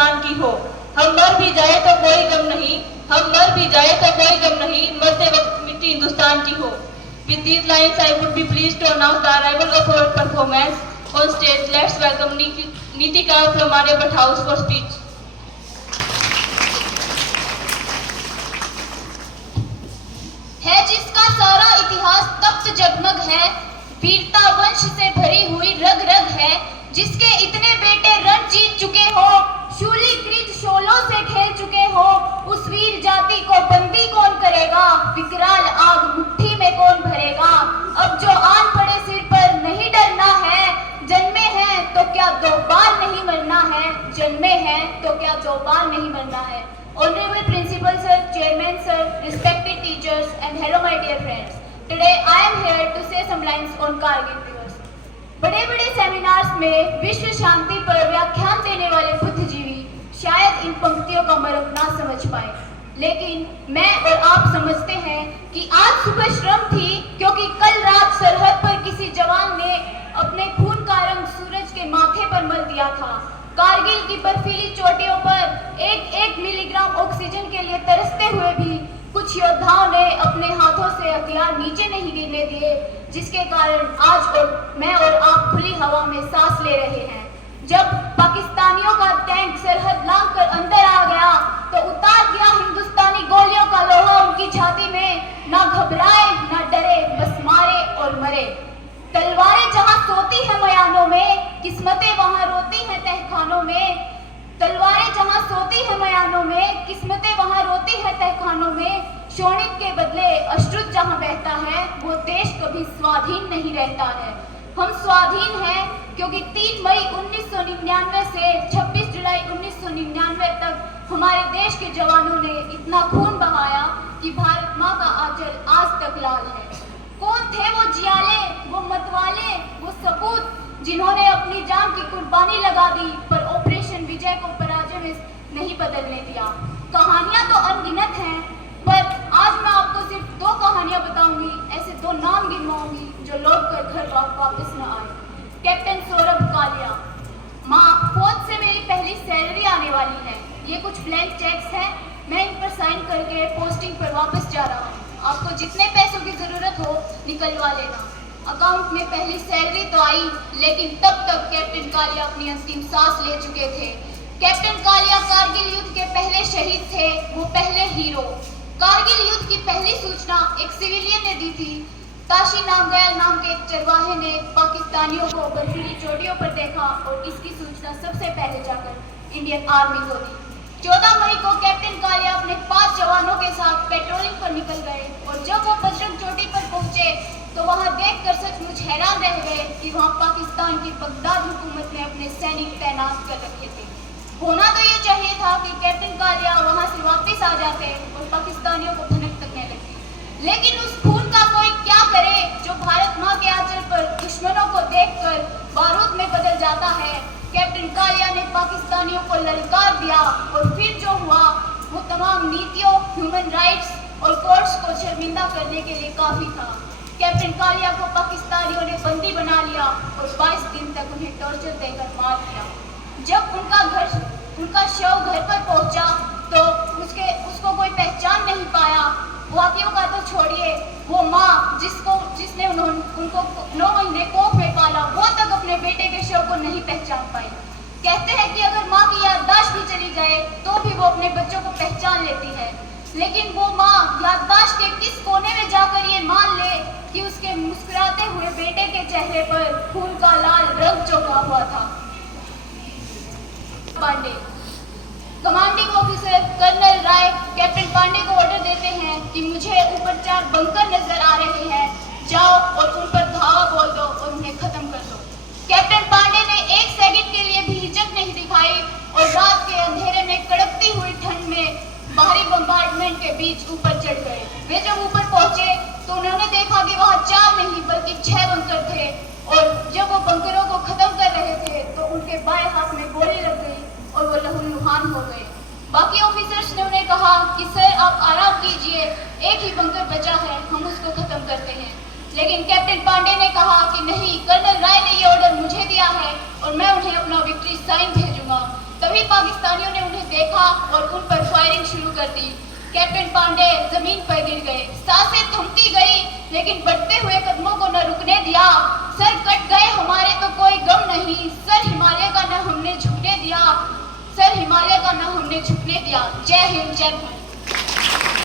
हिंदुस्तान की हो। हम मर भी जाए तो कोई गम नहीं, हम मर भी जाए तो कोई गम नहीं, मरते वक्त मिट्टी हिंदुस्तान की हो। With these lines, I would be pleased to announce the arrival of our performance on stage. Let's welcome Nitika from Aryabhatta House for speech. है जिसका सारा इतिहास तप्त जगमग है, वीरता वंश से भरी हुई रग रग है, जिसके इतने बेटे रण जीत चुके हो, शूली क्रीज शोलों से खेल चुके हो, उस वीर जाति को बंदी कौन करेगा, विकराल आग मुट्ठी में कौन भरेगा। अब जो आन पड़े सिर पर नहीं डरना है, जन्मे हैं तो क्या दो बार नहीं मरना है, जन्मे हैं तो क्या दो बार नहीं मरना है। Honorable Principal Sir, Chairman Sir, respected teachers and hello my dear friends. Today I am here to say some lines on Kargil Diwas. बड़े बड़े सेमिनार्स में विश्व शांति पर व्याख्यान देने वाले बुद्धिजीवी शायद इन पंक्तियों का मर्म ना समझ पाए, लेकिन मैं और आप समझते हैं कि आज सुबह श्रम थी, क्योंकि कल रात सरहद पर किसी जवान ने अपने खून का रंग सूरज के माथे पर मल दिया था। कारगिल की बर्फीली चोटियों पर एक एक मिलीग्राम ऑक्सीजन के लिए तरसते हुए भी कुछ योद्धाओं ने अपने हाथों से हथियार नीचे नहीं गिरने दिए, जिसके कारण आज और मैं और आप खुली हवा में सांस ले रहे हैं। जब पाकिस्तानियों का टैंक सरहद लांघ कर अंदर आ गया तो उतार दिया हिंदुस्तानी गोलियों का लोहा उनकी छाती में। ना घबराए ना डरे, बस मारे और मरे। तलवारें जहां सोती है मयानों में, किस्मतें वहां रोती हैं तहखानों में। तलवारें जहां सोती है मयानों में, किस्मतें वहां रोती है तहखानों में। शोणित के बदले अश्रुत जहां बहता है, वो देश कभी स्वाधीन नहीं रहता है। हम स्वाधीन हैं क्योंकि 3 मई 1999 से 26 जुलाई 1999 तक हमारे देश के जवानों ने इतना खून बहाया कि भारत माँ का आंचल आज तक लाल है। कौन थे वो जियाले, वो मतवाले, वो सपूत जिन्होंने अपनी जान की कुर्बानी लगा दी, पर ऑपरेशन विजय को पराजय में नहीं बदलने दिया। कहानियां तो अनगिनत हैं, पर आज मैं आपको सिर्फ 2 कहानियां बताऊंगी, ऐसे 2 नाम गिनवाऊंगी जो लौटकर घर वापस न आए। कैप्टन सौरभ कालिया। माँ, फौज से मेरी पहली सैलरी आने वाली है। ये कुछ ब्लैंक चेक्स हैं, मैं इन पर साइन करके पोस्टिंग पर वापस जा रहा हूँ। आपको जितने पैसों की जरूरत हो निकलवा लेना। अकाउंट में पहली सैलरी तो आई, लेकिन तब तक कैप्टन कालिया अपनी अंतिम सांस ले चुके थे। कैप्टन कालिया कारगिल युद्ध के पहले शहीद थे, वो पहले हीरो। कारगिल युद्ध की पहली सूचना एक सिविलियन ने दी थी। ताशी नामदयाल नाम के एक चरवाहे ने पाकिस्तानियों को बर्फीली चोटियों पर देखा और इसकी सूचना सबसे पहले जाकर इंडियन आर्मी को दी। 14 मई को कैप्टन कालिया अपने 5 जवानों के साथ पेट्रोलिंग पर निकल गए और जब वो बजरंग चोटी पर पहुंचे तो वहां देखकर सचमुच हैरान रह गए कि वहां पाकिस्तान की बगदाद हुकूमत ने अपने सैनिक तैनात कर रखे थे। होना तो ये चाहिए था कि कैप्टन कालिया वहां से वापस आ जाते और पाकिस्तानियों को भनक तकने लगती, लेकिन उस खून का कोई क्या करे जो भारत माँ के आंचल पर दुश्मनों को देखकर बारूद में बदल जाता है। कैप्टन कालिया ने पाकिस्तानियों को ललकार दिया और फिर जो हुआ वो तमाम नीतियों, ह्यूमन राइट्स और कोर्ट्स को शर्मिंदा करने के लिए काफी था। कैप्टन कालिया को पाकिस्तानियों ने बंदी बना लिया और 22 दिन तक उन्हें टॉर्चर देकर मार दिया। जब उनका शव घर पर पहुंचा तो उसको कोई पहचान नहीं पाया। वाकियों का तो छोड़िए, वो माँ जिसने उनको 9 महीने कोख में पाला, वो तक अपने बेटे के शव को नहीं पहचान पाई। कहते हैं कि अगर माँ की याददाश्त भी चली जाए तो भी वो अपने बच्चों को पहचान लेती है, लेकिन वो माँ याददाश्त के किस कोने में जाकर ये मान ले कि उसके मुस्कुराते हुए बेटे के चेहरे पर खून का लाल रंग चढ़ा हुआ था। पांडे। कमांडिंग ऑफिसर कर्नल राय कैप्टन पांडे को ऑर्डर देते हैं कि मुझे ऊपर 4 बंकर नजर आ रहे हैं, जाओ और उन पर धावा बोल दो और उन्हें खत्म कर दो। कैप्टन पांडे ने 1 सेकंड के लिए भी हिचक नहीं दिखाई और रात के अंधेरे में कड़कती हुई ठंड में बाहरी बम्बार्डमेंट के बीच ऊपर चढ़ गए। वे जब ऊपर पहुंचे तो उन्होंने देखा कि वहां 4 नहीं बल्कि 6 बंकर थे और जब वो बंकरों को खत्म कर रहे थे तो उनके बाएं हाथ में गोली लग गई और वो लहूलुहान हो गए। बाकी ऑफिसर्स ने उन्हें कहा कि सर आप आराम कीजिए, एक ही बंकर बचा है, हम उसको खत्म करते हैं। लेकिन कैप्टन पांडे ने कहा कि नहीं, कर्नल राय ने ये ऑर्डर मुझे दिया है और मैं उन्हें अपना विक्ट्री साइन भेजूंगा। तभी सभी पाकिस्तानियों ने उन्हें देखा और उन पर फायरिंग शुरू कर दी। कैप्टन पांडे जमीन पर गिर गए, सांसें थमती गई, लेकिन बढ़ते हुए कदमों को न रुकने दिया। सर कट गए हमारे तो कोई गम नहीं, सर हिमालय का न हमने झुकने दिया, सर हिमालय का न हमने झुकने दिया। जय हिंद, जय भारत।